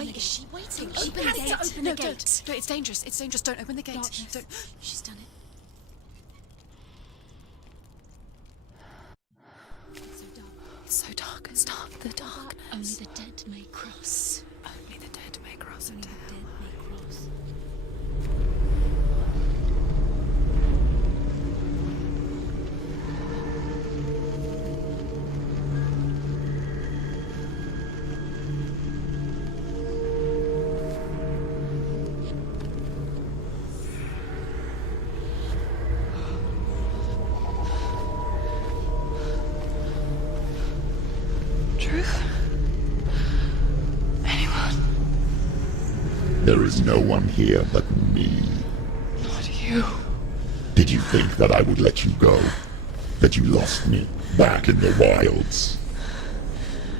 Why is she waiting? Open the gate. Open the gate. No, it's dangerous. It's dangerous. Don't open the gate. Darkness. Don't. She's done it. It's so dark. It's dark. The darkness. Only the dead may cross. Only the dead may cross Only into the hell. dead may cross. Truth? Anyone? There is no one here but me. Not you. Did you think that I would let you go? That you lost me back in the wilds?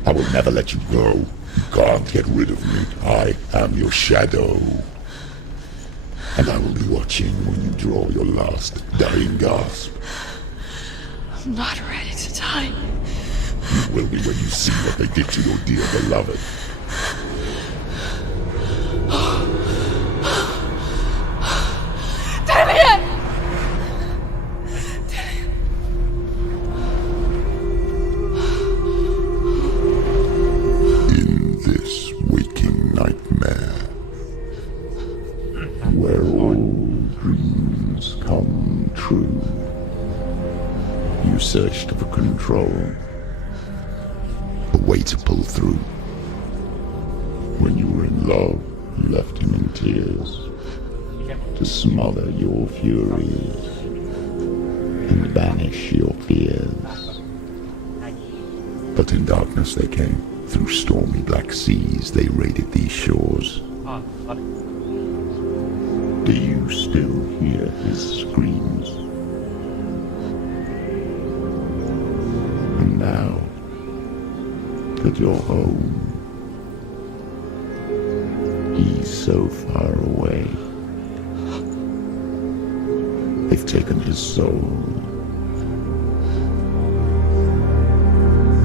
I will never let you go. You can't get rid of me. I am your shadow. And I will be watching when you draw your last dying gasp. I'm not ready to die. You will be when you see what they did to your dear beloved. Damien! In this waking nightmare, where all dreams come true, you searched for control, a way to pull through. When you were in love, you left him in tears, to smother your furies and banish your fears. But in darkness they came, through stormy black seas they raided these shores. Do you still hear his screams? And now that you're home, he's so far away. They've taken his soul.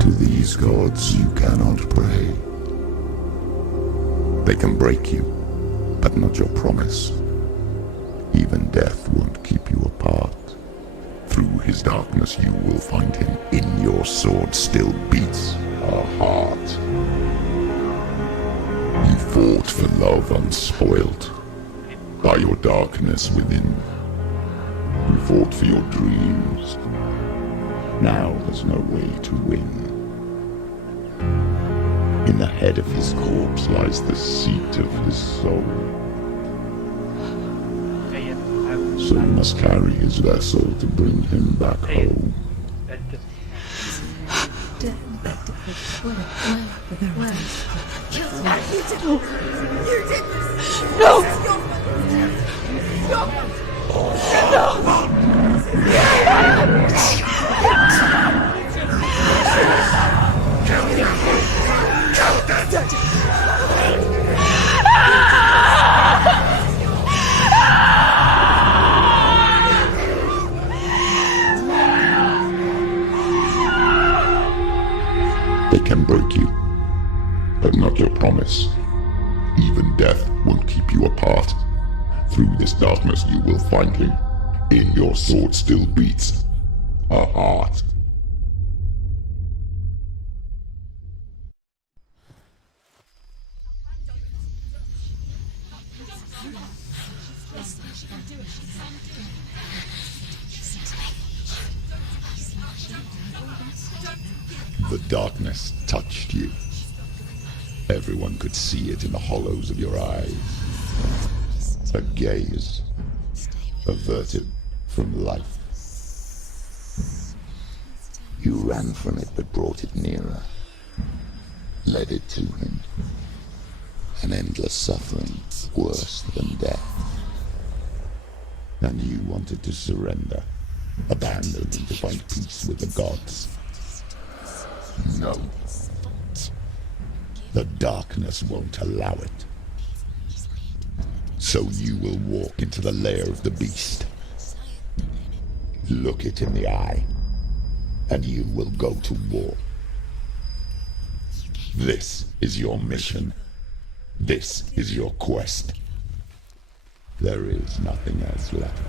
To these gods you cannot pray. They can break you, but not your promise. Even death won't keep you apart. Through his darkness you will find him. In your sword still beats a heart. You fought for love unspoilt by your darkness within. You fought for your dreams. Now there's no way to win. In the head of his corpse lies the seat of his soul. So you must carry his vessel to bring him back home. They can break you, but not your promise. Even death won't keep you apart. Through this darkness you will find him. In your sword still beats a heart. The darkness touched you. Everyone could see it in the hollows of your eyes. A gaze averted from life. You ran from it but brought it nearer. Led it to him. An endless suffering worse than death. And you wanted to surrender. Abandon and to find peace with the gods. No. The darkness won't allow it. So you will walk into the lair of the beast. Look it in the eye, and you will go to war. This is your mission. This is your quest. There is nothing else left.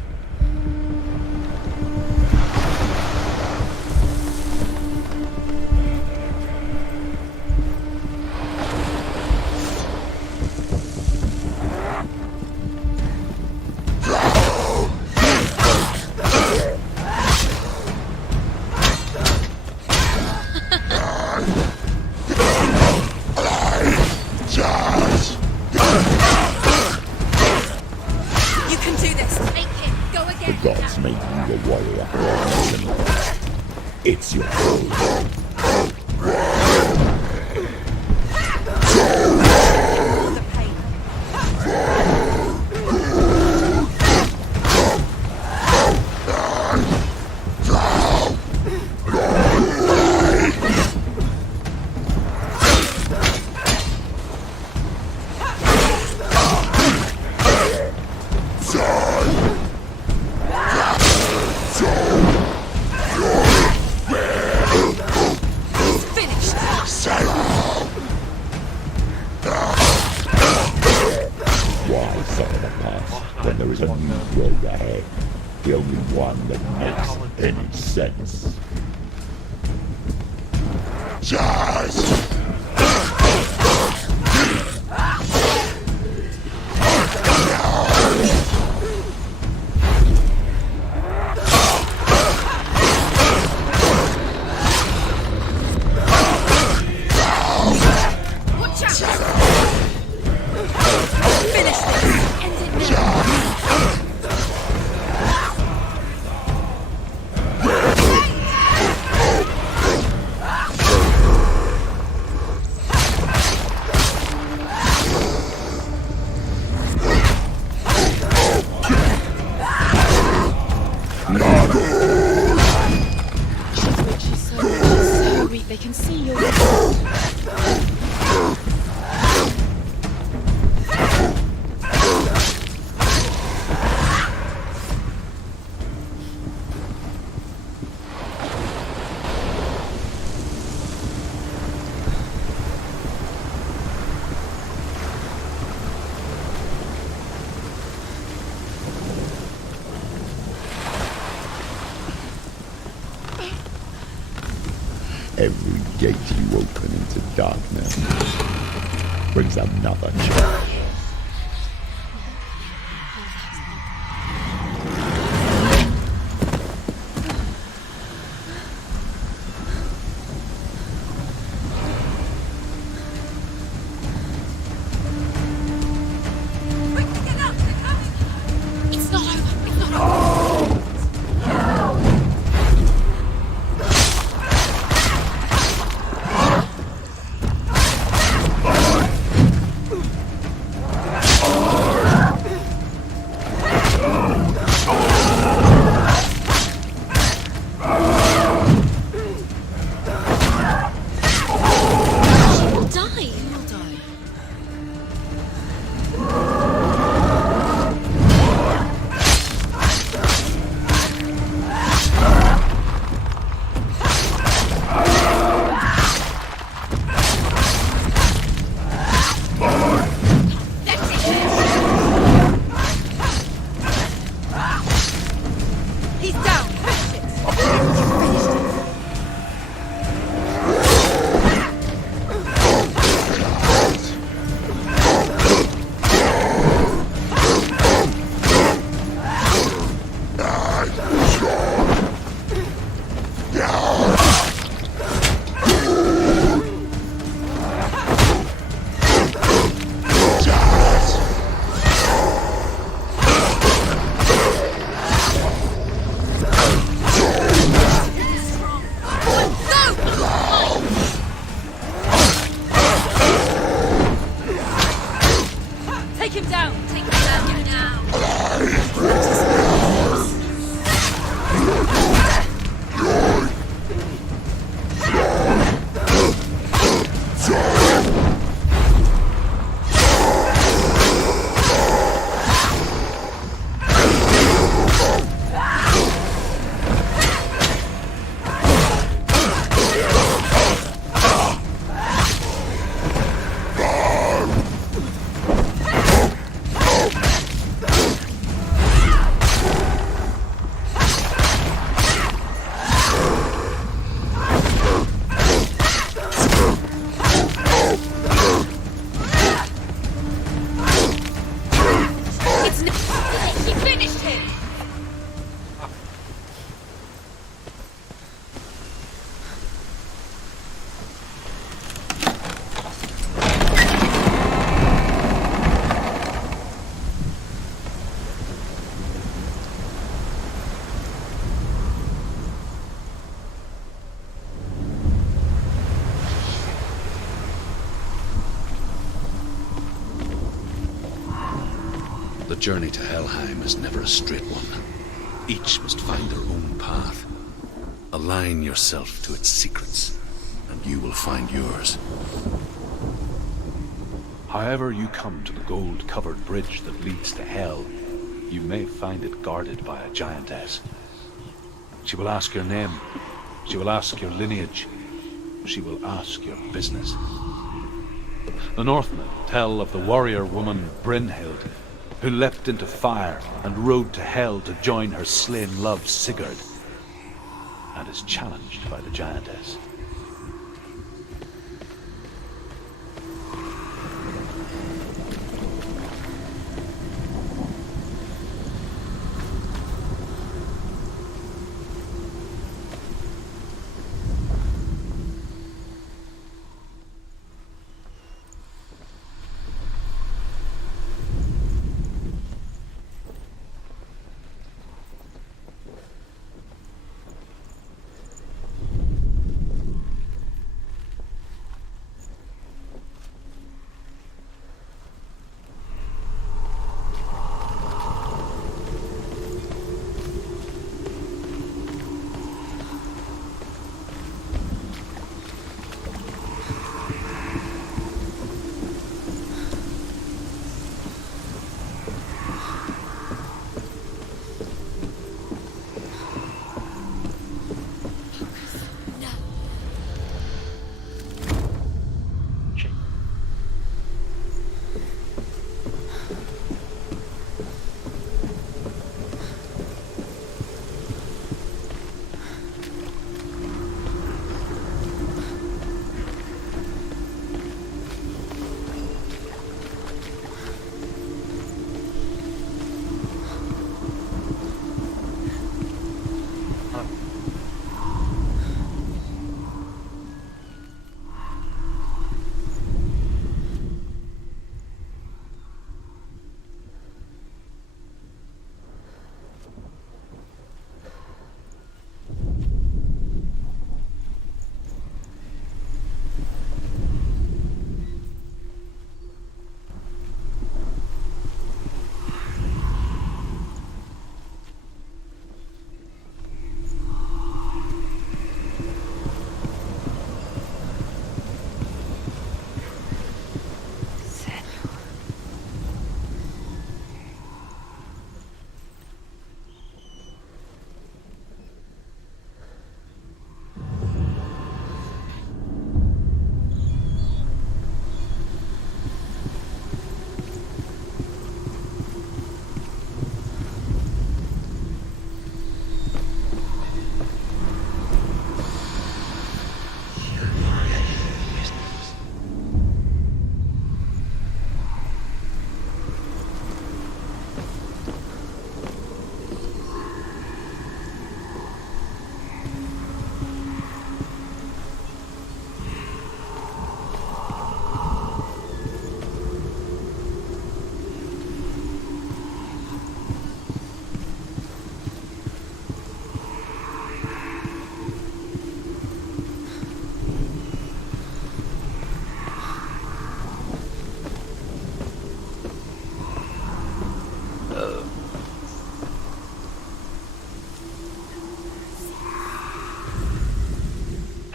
You can do this. Make it. Go The again. gods made you a warrior for a reason. It's your fault. The pain. Finished. Why suffer the past when there is a new road ahead? The only one that makes any sense. Just Watch out. Finish this. End it now. She's so weak they can see you. every gate you open into darkness brings another challenge. Quick, get up. They're coming. It's not over. It's not over. The journey to Helheim is never a straight one. Each must find their own path. Align yourself to its secrets, and you will find yours. However you come to the gold-covered bridge that leads to Hell, you may find it guarded by a giantess. She will ask your name. She will ask your lineage. She will ask your business. The Northmen tell of the warrior woman Brynhild, who leapt into fire and rode to Hell to join her slain love Sigurd, and is challenged by the giantess.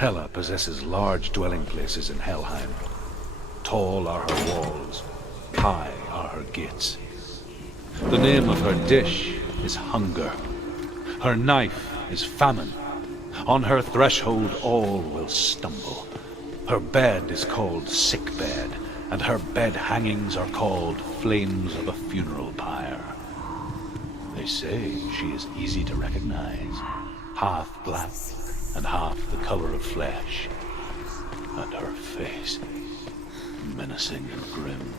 Hela possesses large dwelling places in Helheim. Tall are her walls, high are her gates. The name of her dish is hunger. Her knife is famine. On her threshold all will stumble. Her bed is called sick bed, and her bed hangings are called flames of a funeral pyre. They say she is easy to recognize, half black and half the color of flesh, and her face menacing and grim.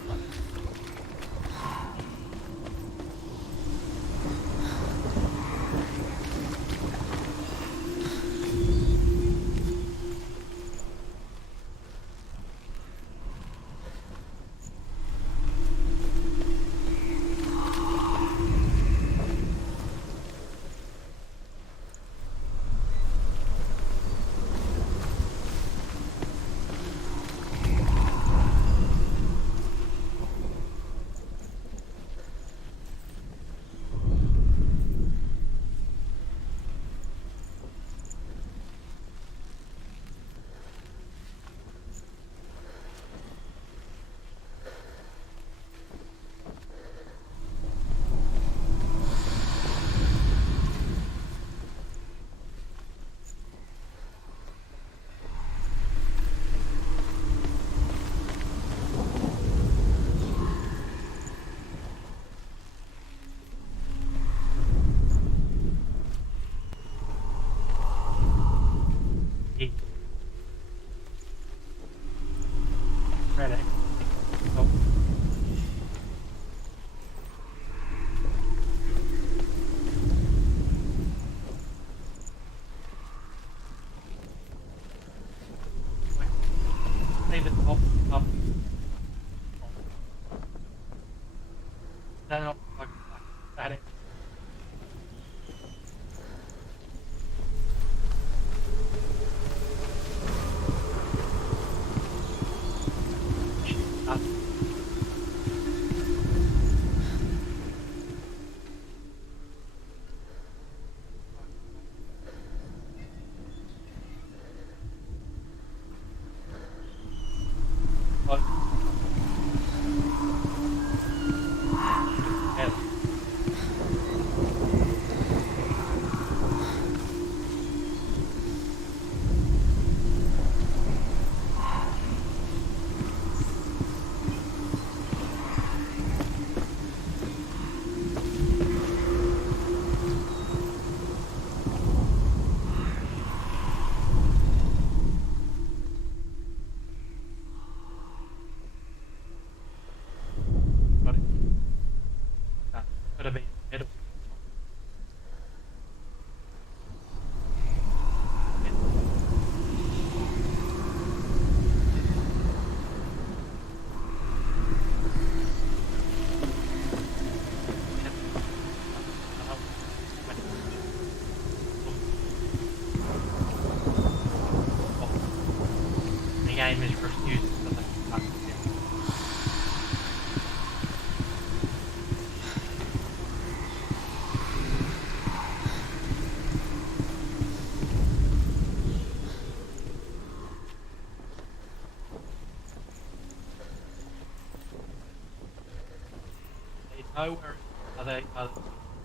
Nowhere are they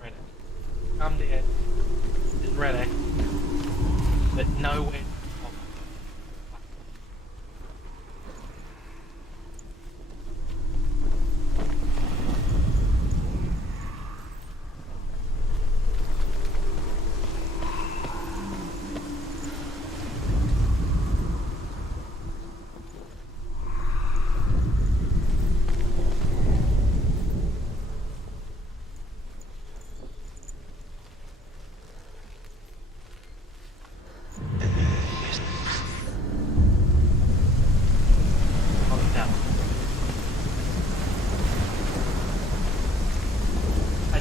ready. I'm dead. Is ready. But nowhere.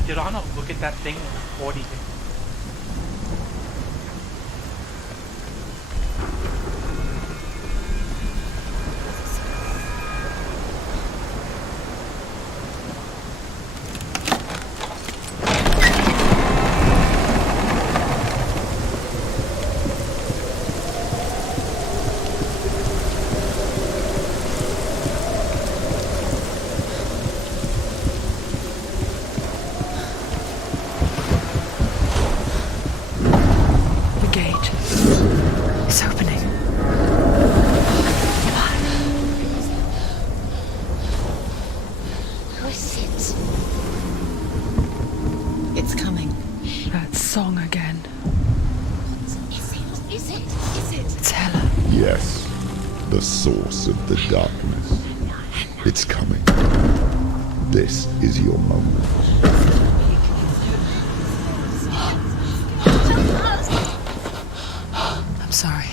Did I not look at that thing in 40 minutes? Yes, the source of the darkness. It's coming. This is your moment. I'm sorry.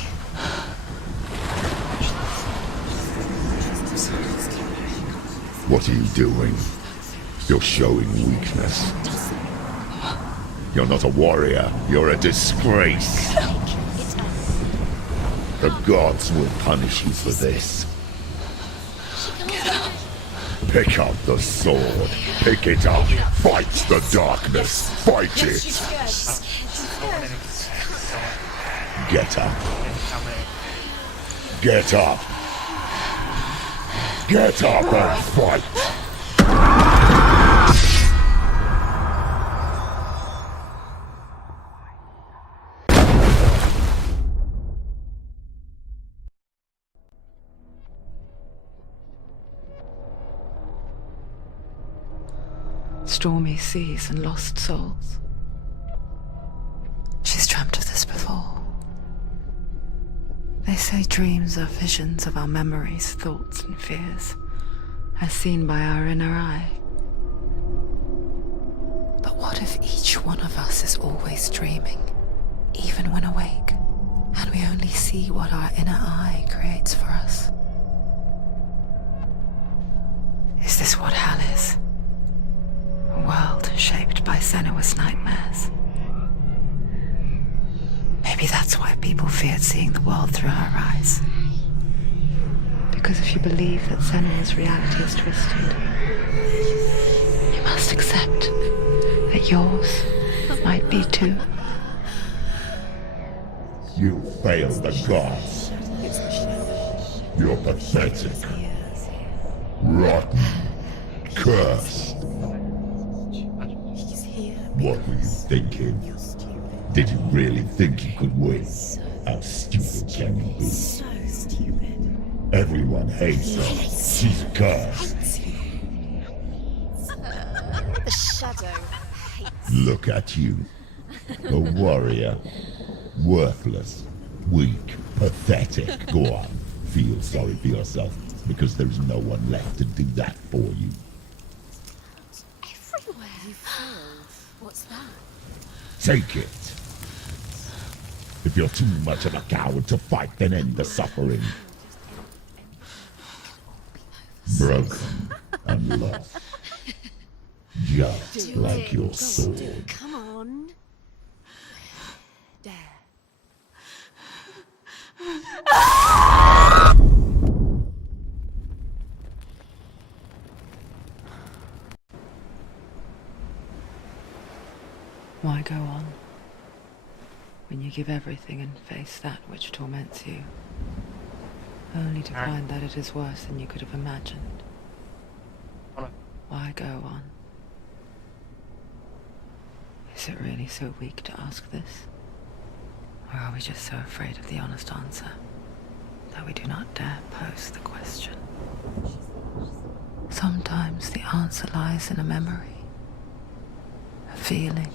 What are you doing? You're showing weakness. You're not a warrior. You're a disgrace. The gods will punish you for this. Pick up the sword. Pick it up. Fight the darkness. Fight it. Get up. Get up. Get up and fight. Stormy seas and lost souls. She's dreamt of this before. They say dreams are visions of our memories, thoughts and fears, as seen by our inner eye. But what if each one of us is always dreaming, even when awake, and we only see what our inner eye creates for us? Is this what hell is? A world shaped by Senua's nightmares. Maybe that's why people feared seeing the world through her eyes. Because if you believe that Senua's reality is twisted, you must accept that yours might be too. You failed the gods. You're pathetic. Rotten. Cursed. What were you thinking? Did you really think you could win? How stupid can you be? So stupid. Everyone hates her. She's cursed. The shadow hates. Look at you. A warrior. Worthless. Weak. Pathetic. Go on. Feel sorry for yourself, because there's no one left to do that for you. Everywhere. You failed. What's that? Take it. If you're too much of a coward to fight, then end the suffering. Broken and lost. Just like your sword. Come on. Dare. Why go on when you give everything and face that which torments you, only to find that it is worse than you could have imagined? Why go on Is it really so weak to ask this? Or are we just so afraid of the honest answer that we do not dare pose the question? Sometimes the answer lies in a memory, a feeling,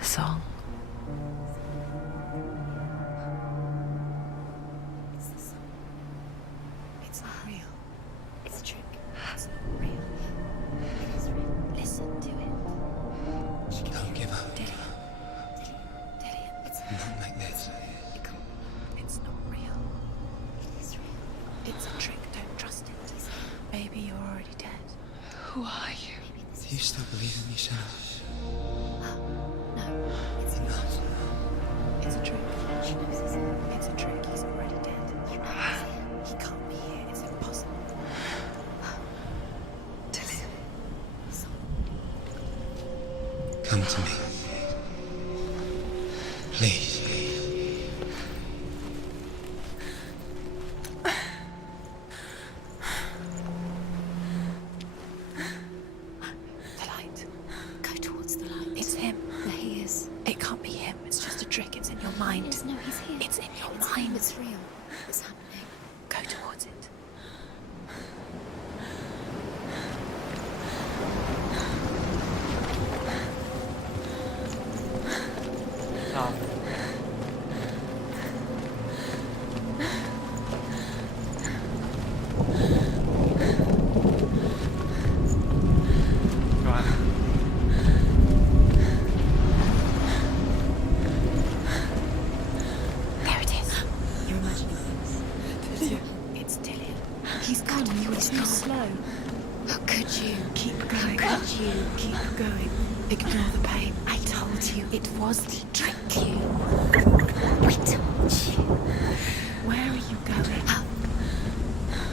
a song. It's not real. It's a trick. It's not real. It is real. Listen to it. Don't give up. Dillian. It's Not like this. It's not real. It is real. It's a trick. Don't trust it. Maybe you're already dead. Who are you? Do you still believe in me, Shadow? No, it's Enough. It's a trick. She knows it's a trick. He's already dead. He can't be here. It's impossible. Dillian. Come to me. Please. The light. Go towards the light. It's him. There he is. It can't be him. It's just a trick. It's in your mind. No, he's here. It's in your mind. It's real. It's happening. Go towards it. Um, Joanna. There it is. You're imagining things. It's Dillian. He's gone. You were too slow. How could you? Keep going. How could you? Keep going. Ignore the pain. I told you it was the trick. You. I told you. Where are you going? Up.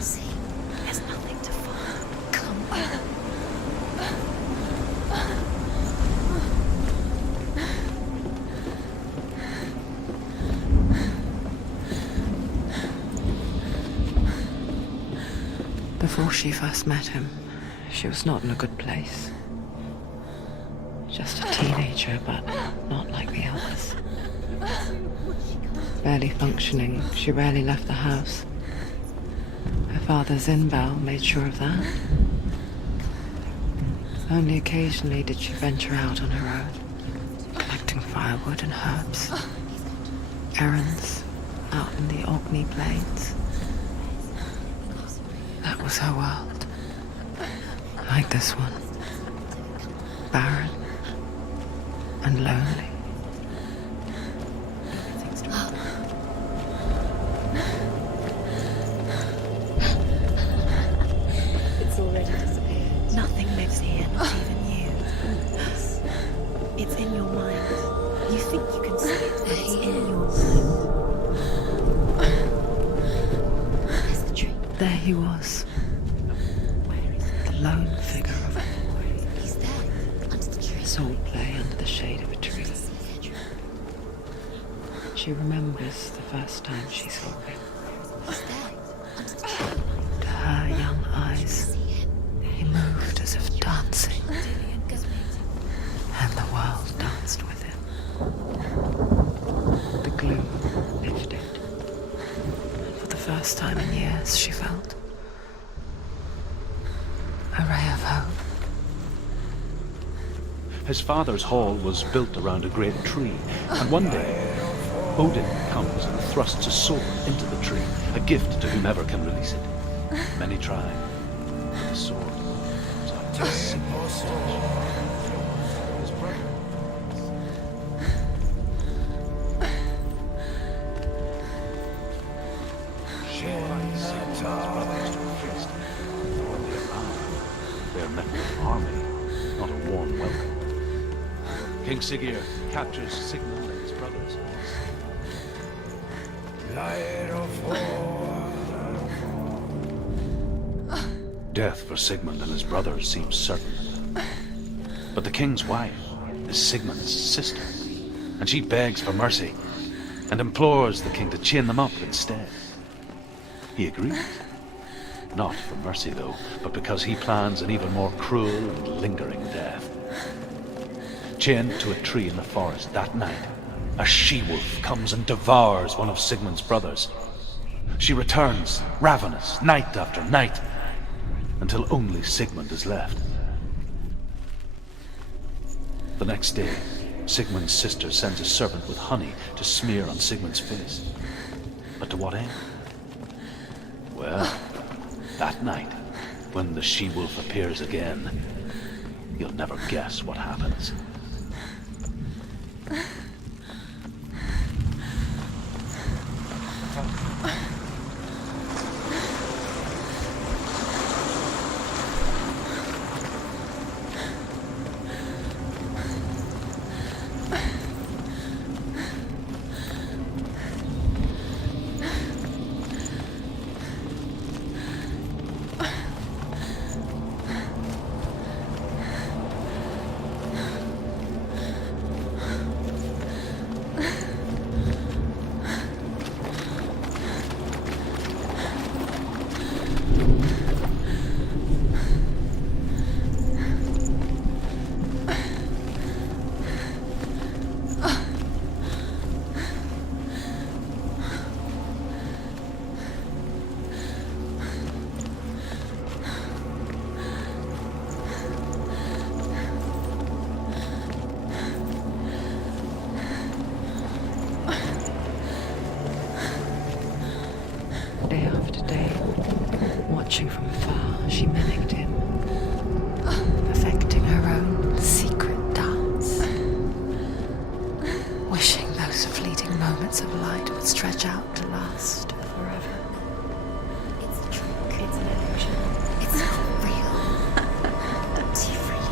See? There's nothing to follow. Come on. Before she first met him, she was not in a good place. Just a teenager, but not like the others. Barely functioning, she rarely left the house. Her father Zinbao made sure of that. Only occasionally did she venture out on her own, collecting firewood and herbs. Errands out in the Orkney Plains. That was her world. Like this one. Barren and lonely. It's already disappeared. Nothing lives here, not even you. It's in your mind. You think you can see it, but it's in your mind. There's the tree. There he was, Where is it? the lone figure of a He's there. Under the tree. sword play under the shade of a tree. She remembers the first time she saw him. He's there. Under the tree. To her young eyes, he moved as if dancing, and the world danced with him. The gloom lifted, and for the first time in years she felt a ray of hope. His father's hall was built around a great tree, and one day Odin comes and thrusts a sword into the tree, a gift to whomever can release it. Many try, but the sword comes out to see his brother. His brothers to the feast. When they arrive, they are met with an army, not a warm welcome. King Siggeir captures Sigmund and his brothers. Death for Sigmund and his brothers seems certain. But the king's wife is Sigmund's sister, and she begs for mercy and implores the king to chain them up instead. He agrees. Not for mercy, though, but because he plans an even more cruel and lingering death. Chained to a tree in the forest that night, a she-wolf comes and devours one of Sigmund's brothers. She returns, ravenous, night after night, until only Sigmund is left. The next day, Sigmund's sister sends a servant with honey to smear on Sigmund's face. But to what end? Well, that night, when the she-wolf appears again, you'll never guess what happens. Day after day, watching from afar, she mimicked him, perfecting her own secret dance, wishing those fleeting moments of light would stretch out to last forever. It's a trick. It's an illusion. It's not real. It's free.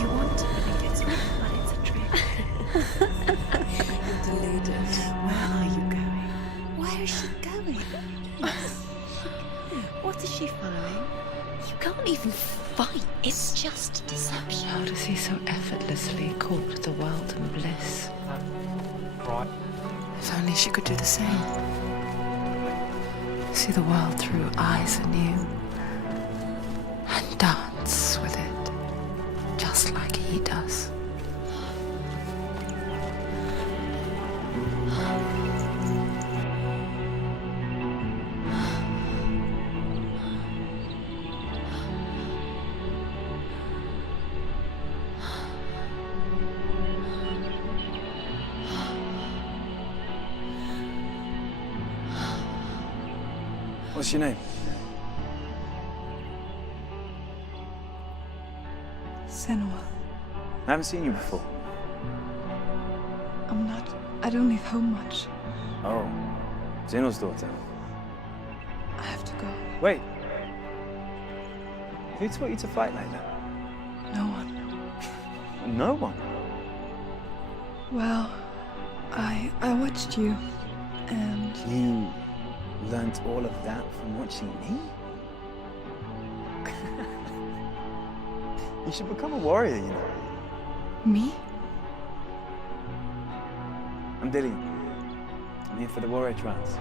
You want to believe it's real, but it's a trick. You're deluded. Where are you going? Where is she going? What is she following? You can't even fight. It's just deception. How does he so effortlessly court the world and bliss? Right. If only she could do the same. See the world through eyes anew and dance with it, just like he does. What's your name? Senua. I haven't seen you before. I don't leave home much. Oh, Zeno's daughter. I have to go. Wait. Who taught you to fight like that? No one. No one. Well, I watched you, and You learnt all of that from watching me? You should become a warrior, you know. me? I'm Dilly. I'm here for the warrior trials.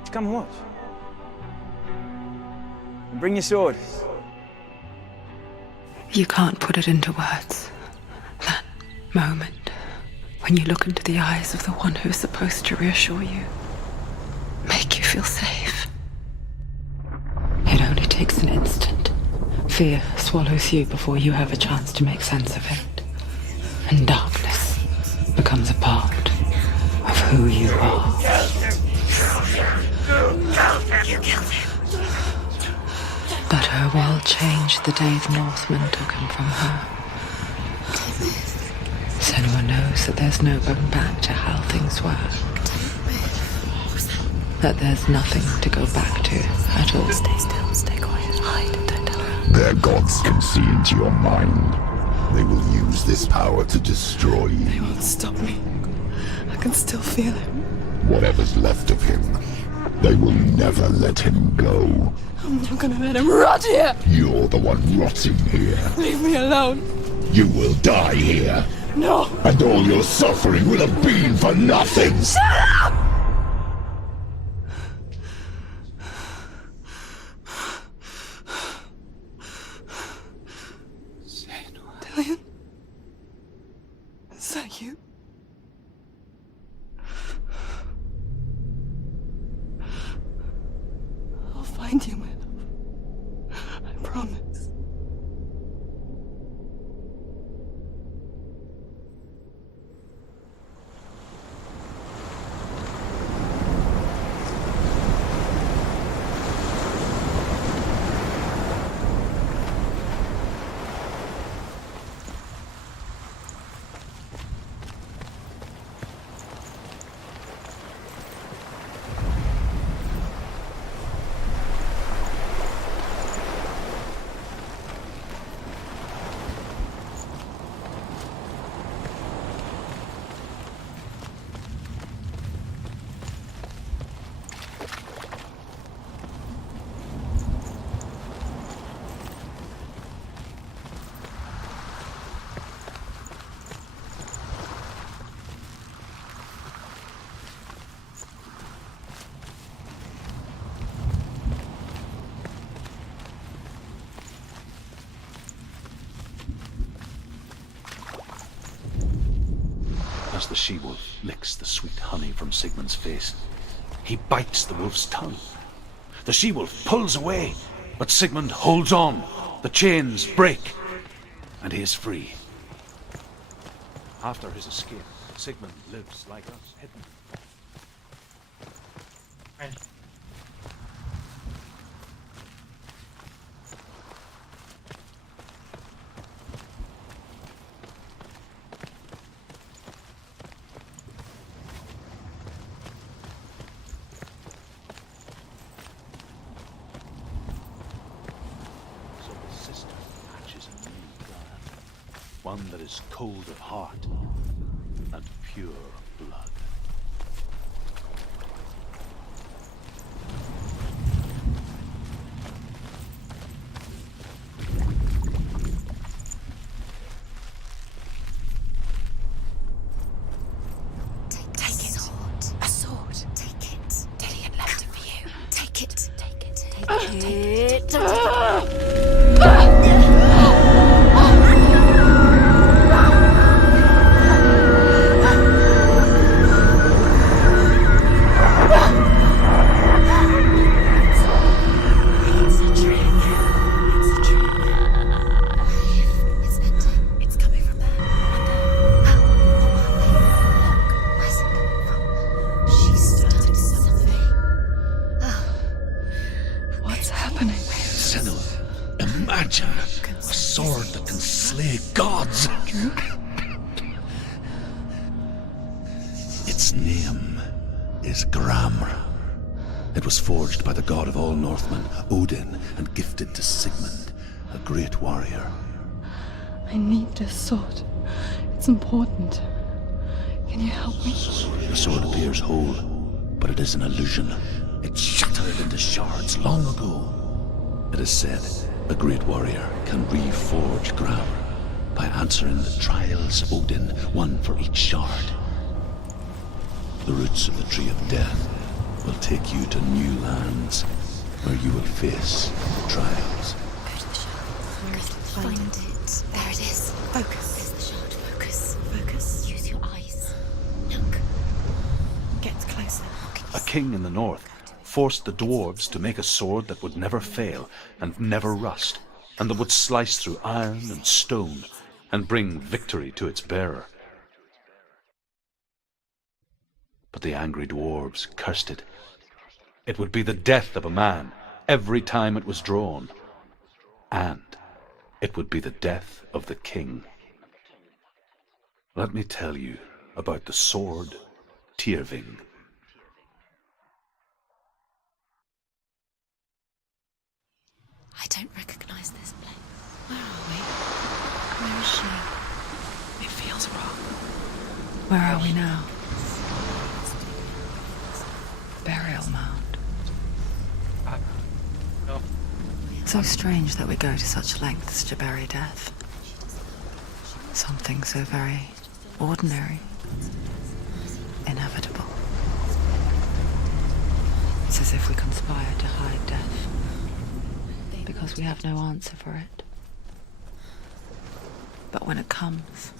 Just come and watch. And bring your sword. You can't put it into words. That moment when you look into the eyes of the one who's supposed to reassure you, make you feel safe. It only takes an instant. Fear swallows you before you have a chance to make sense of it. And darkness becomes a part of who you are. You killed him. But her world changed the day the Northmen took him from her. Senua knows that there's no going back to how things were. That there's nothing to go back to at all. Stay still, stay quiet, hide, don't tell her. Their gods can see into your mind. They will use this power to destroy They you. won't stop me. I can still feel him. Whatever's left of him, they will never let him go. I'm not gonna let him rot here! You're the one rotting here. Leave me alone! You will die here. No! And all your suffering will have been for nothing. Shut up! Dillion? you. I'll find you, my love. I promise. As the she-wolf licks the sweet honey from Sigmund's face, he bites the wolf's tongue. The she-wolf pulls away, but Sigmund holds on. The chains break, and he is free. After his escape, Sigmund lives like us, hidden. Randy. One that is cold of heart and pure blood. Take it. A sword. Take it. Dillion left it for you. Take it. Take it. Take it. Imagine a sword that can slay gods. Its name is Gramr. It was forged by the god of all Northmen, Odin, and gifted to Sigmund, a great warrior. I need this sword. It's important. Can you help me? The sword appears whole, but it is an illusion. It shattered into shards long ago. It is said a great warrior can reforge Gramr by answering the trials of Odin, one for each shard. The roots of the Tree of Death will take you to new lands where you will face trials. Go to the shard. Find it. There it is. Focus. There's the shard. Focus. Focus. Use your eyes. Look. Get closer. A king in the north forced the dwarves to make a sword that would never fail and never rust, and that would slice through iron and stone and bring victory to its bearer. But the angry dwarves cursed it. It would be the death of a man every time it was drawn, and it would be the death of the king. Let me tell you about the sword Tyrving. I don't recognize this place. Where are we? Where is she? It feels wrong. Where are we now? Burial mound. No. So strange that we go to such lengths to bury death. Something so very ordinary, inevitable. It's as if we conspire to hide death, because we have no answer for it. But when it comes,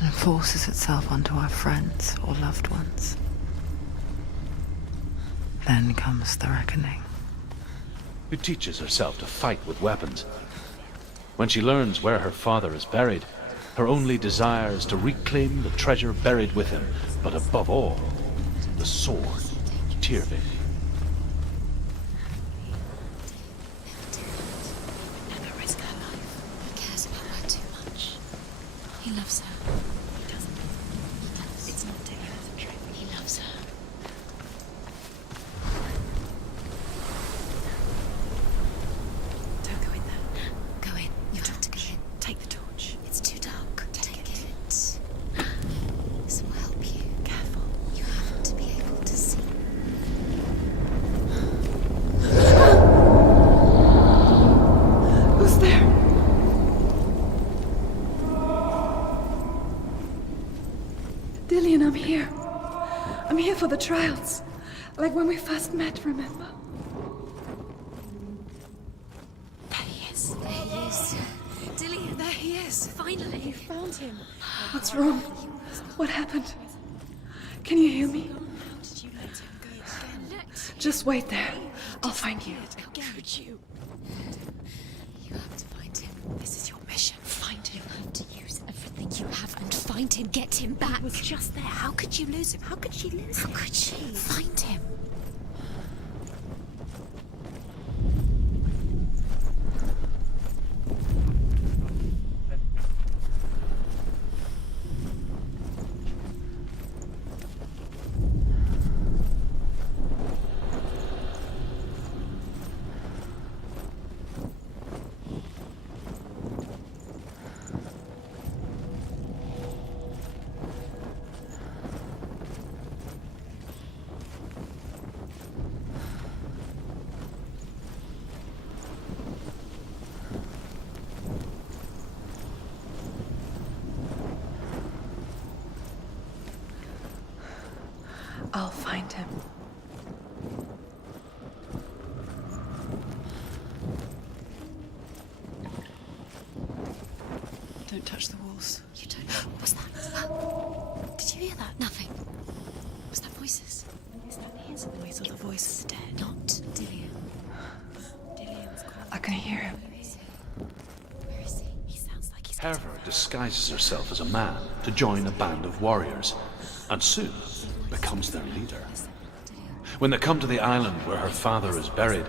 and forces itself onto our friends or loved ones. Then comes the reckoning. Who teaches herself to fight with weapons. When she learns where her father is buried, her only desire is to reclaim the treasure buried with him, but above all, the sword, Tyrving. Never risk her life. He cares about her too much. He loves her. He doesn't. He does. It's not taking her the trick. He loves her. Don't go in there. Go in. You have to go in. Take the torch. It's too dark. Take it. This will help you. Careful. You have to be able to see. Who's there? Dillian, I'm here. I'm here for the trials. Like when we first met, remember? There he is. There he is. Dillian, there he is. Finally. You found him. What's wrong? What happened? Can you hear me? How did you let him go again? Just wait there. I'll find you. How could you? You have to find him. This is your mission. Find him. You have to use everything you have and find him. Get him back. He was just there. How could you lose him? How could she lose him? How could she? Find him. I'll find him. Don't touch the walls. You don't know. What was that? Did you hear that? Nothing. Was that voices? Is that his voice or the voice of the dead? Not Dillian. Dillian's calling. I can hear him. Where is he? Where is he? He sounds like he's... Herver disguises herself as a man to join a band of warriors, and soon becomes their leader. When they come to the island where her father is buried,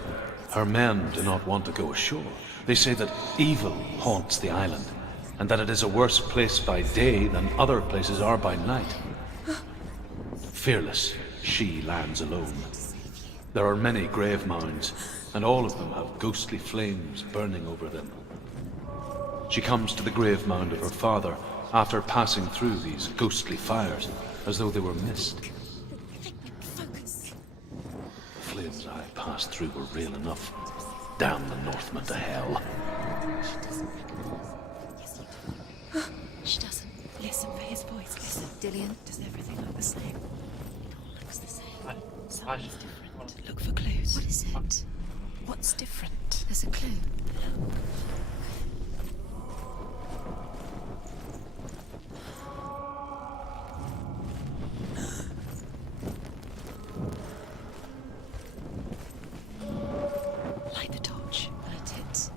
her men do not want to go ashore. They say that evil haunts the island, and that it is a worse place by day than other places are by night. Fearless, she lands alone. There are many grave mounds, and all of them have ghostly flames burning over them. She comes to the grave mound of her father after passing through these ghostly fires, as though they were mist. Focus. The flames I passed through were real enough. Damn the Northmen to hell. She doesn't. Listen for his voice. Listen. Dillian. Does everything look the same? It all looks the same. Something's different. Look for clues. What is it? What's different? There's a clue. Light the torch. Light it.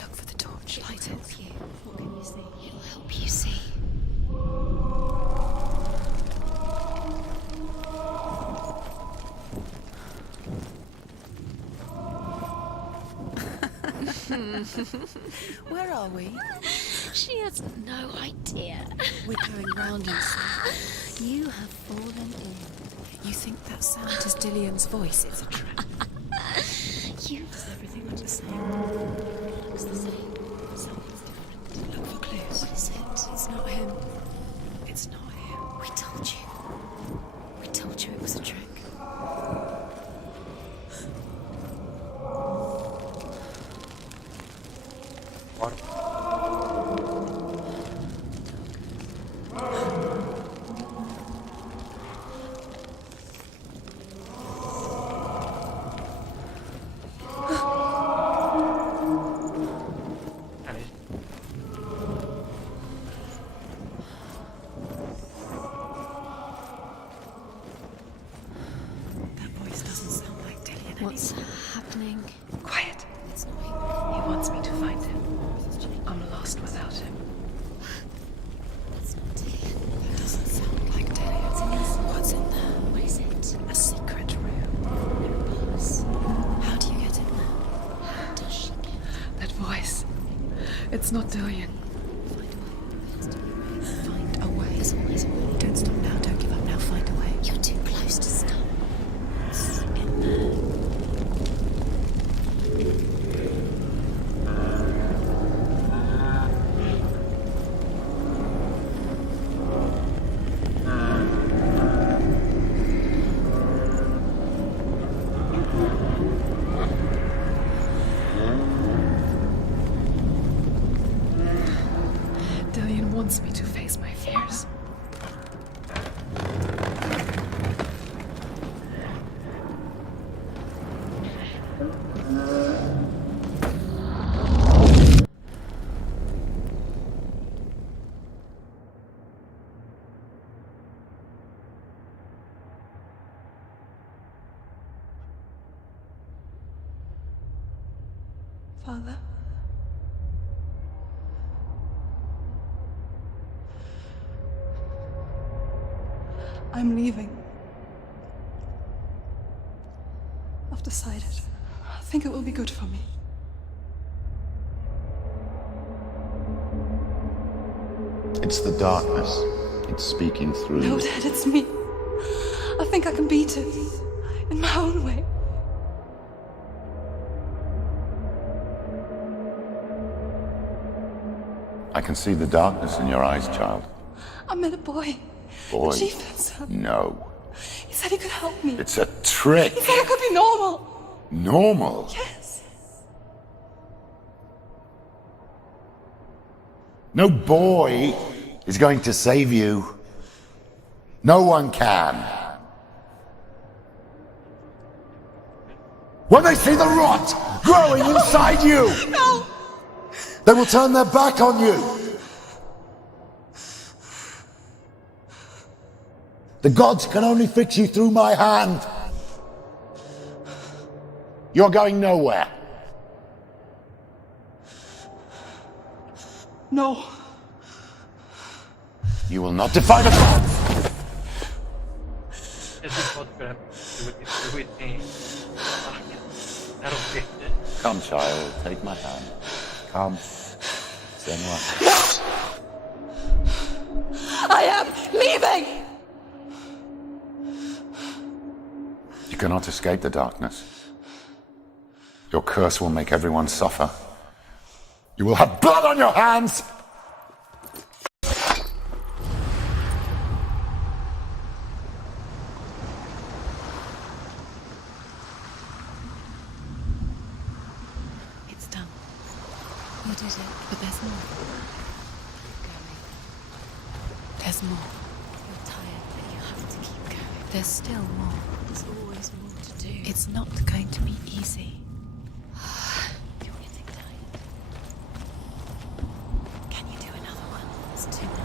Look for the torch. Light It'll it. help you. What can you see? It'll help you see. Where are we? She has no idea. We're going round in circles. You have fallen in. You think that sound is Dillian's voice? It's a trap. You. Does everything look the same? It looks the same. Something's different. Look for clues. What is it? It's not him. It's not him. We told you. We told you it was a trick. What's happening? Quiet. It's not him. He wants me to find him. I'm lost without him. It's not Dillian. That doesn't sound like Dillian. What's in there? What is it? A secret room. Bars. How do you get in there? How does she get? That voice. It's not Dillian. Find a way. There's always a way. Don't stop now. Don't give up now. Find a way. You're too close to stop. What's in there? Dillian wants me to face my fears. Father? I'm leaving. I've decided. I think it will be good for me. It's the darkness. It's speaking through No, you. Dad, it's me. I think I can beat it. In my own way. I can see the darkness in your eyes, child. I met a boy. Boy. The chief himself. No. He said he could help me. It's a trick. He said I could be normal. Normal. Yes. No boy is going to save you. No one can. When they see the rot growing inside you, No! they will turn their back on you. The gods can only fix you through my hand. You're going nowhere. No. You will not defy the gods. This is what you have to do with me. That'll fix it. Come, child, take my hand. Come. Senua. I am leaving! You cannot escape the darkness. Your curse will make everyone suffer. You will have blood on your hands! It's done. You did it, but there's more. There's more. You're tired, but you have to keep going. There's still more. There's always more to do. It's not going to be easy. You're getting tired. Can you do another one? It's too much.